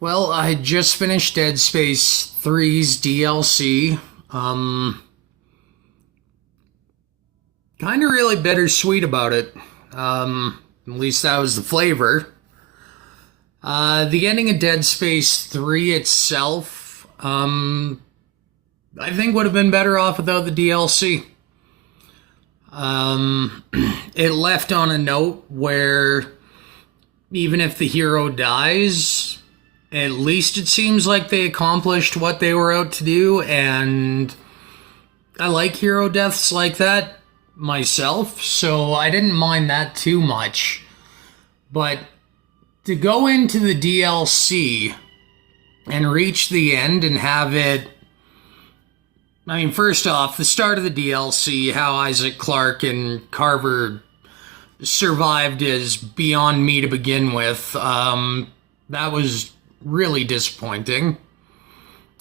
Well, I just finished Dead Space 3's DLC. Kind of really bittersweet about it. At least that was the flavor. The ending of Dead Space 3 itself, I think would have been better off without the DLC. It left on a note where even if the hero dies, at least it seems like they accomplished what they were out to do, and I like hero deaths like that myself, so I didn't mind that too much. But to go into the DLC and reach the end and have it. I mean, first off, the start of the DLC, how Isaac Clarke and Carver survived is beyond me to begin with. That was really disappointing.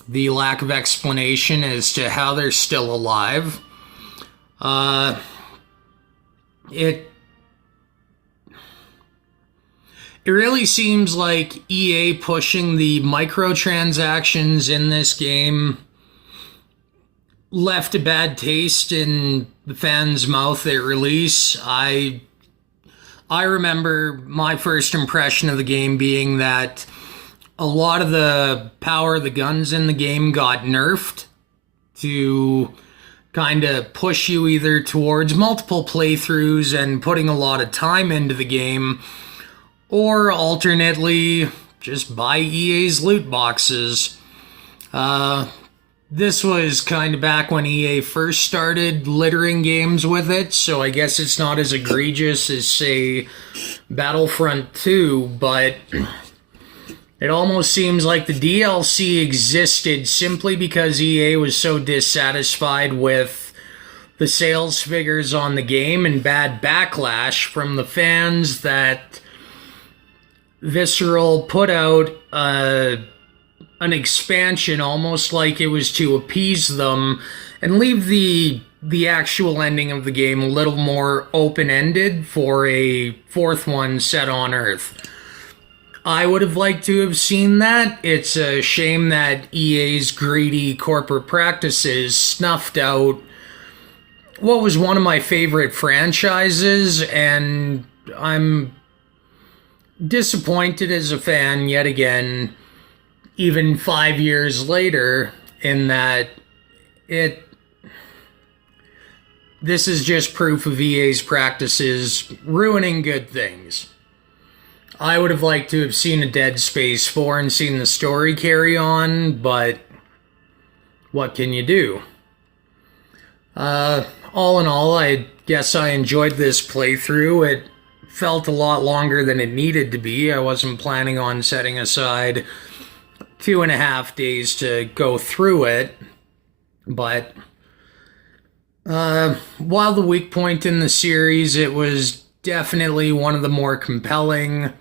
The lack of explanation as to how they're still alive. It it really seems like EA pushing the microtransactions in this game left a bad taste in the fans' mouth at release. I remember my first impression of the game being that a lot of the power of the guns in the game got nerfed to kind of push you either towards multiple playthroughs and putting a lot of time into the game, or alternately just buy EA's loot boxes. This was kind of back when EA first started littering games with it, so I guess it's not as egregious as, say, Battlefront 2, but it almost seems like the DLC existed simply because EA was so dissatisfied with the sales figures on the game and bad backlash from the fans that Visceral put out an expansion almost like it was to appease them and leave the actual ending of the game a little more open-ended for a fourth one set on Earth. I would have liked to have seen that. It's a shame that EA's greedy corporate practices snuffed out what was one of my favorite franchises, and I'm disappointed as a fan yet again, even 5 years later, in that this is just proof of EA's practices ruining good things. I would have liked to have seen a Dead Space 4 and seen the story carry on, but what can you do? All in all, I guess I enjoyed this playthrough. It felt a lot longer than it needed to be. I wasn't planning on setting aside 2.5 days to go through it, but while the weak point in the series, it was definitely one of the more compelling.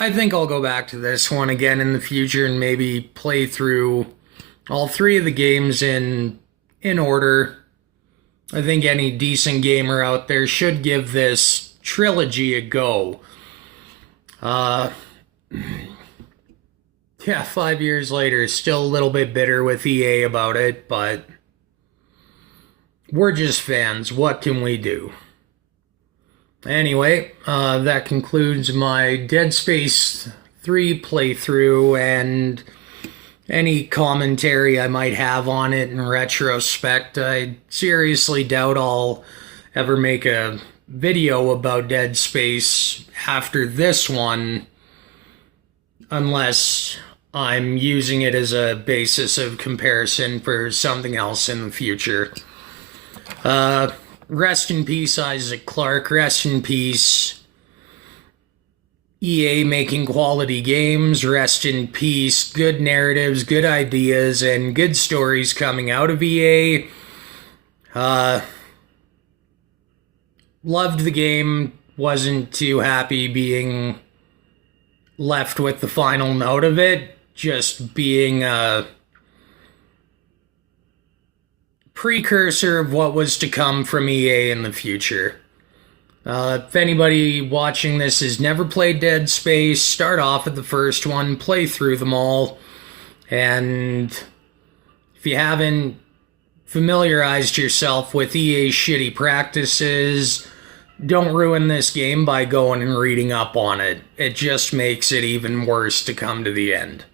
I think I'll go back to this one again in the future and maybe play through all three of the games in order. I think any decent gamer out there should give this trilogy a go. Yeah, 5 years later, still a little bit bitter with EA about it, but we're just fans. What can we do? Anyway, that concludes my Dead Space 3 playthrough and any commentary I might have on it in retrospect. I seriously doubt I'll ever make a video about Dead Space after this one, unless I'm using it as a basis of comparison for something else in the future. Rest in peace, Isaac Clarke. Rest in peace, EA making quality games. Rest in peace, good narratives, good ideas, and good stories coming out of EA. Loved the game. Wasn't too happy being left with the final note of it. Just being a precursor of what was to come from EA in the future. If anybody watching this has never played Dead Space, start off at the first one, play through them all, and if you haven't familiarized yourself with EA's shitty practices, don't ruin this game by going and reading up on it. It just makes it even worse to come to the end.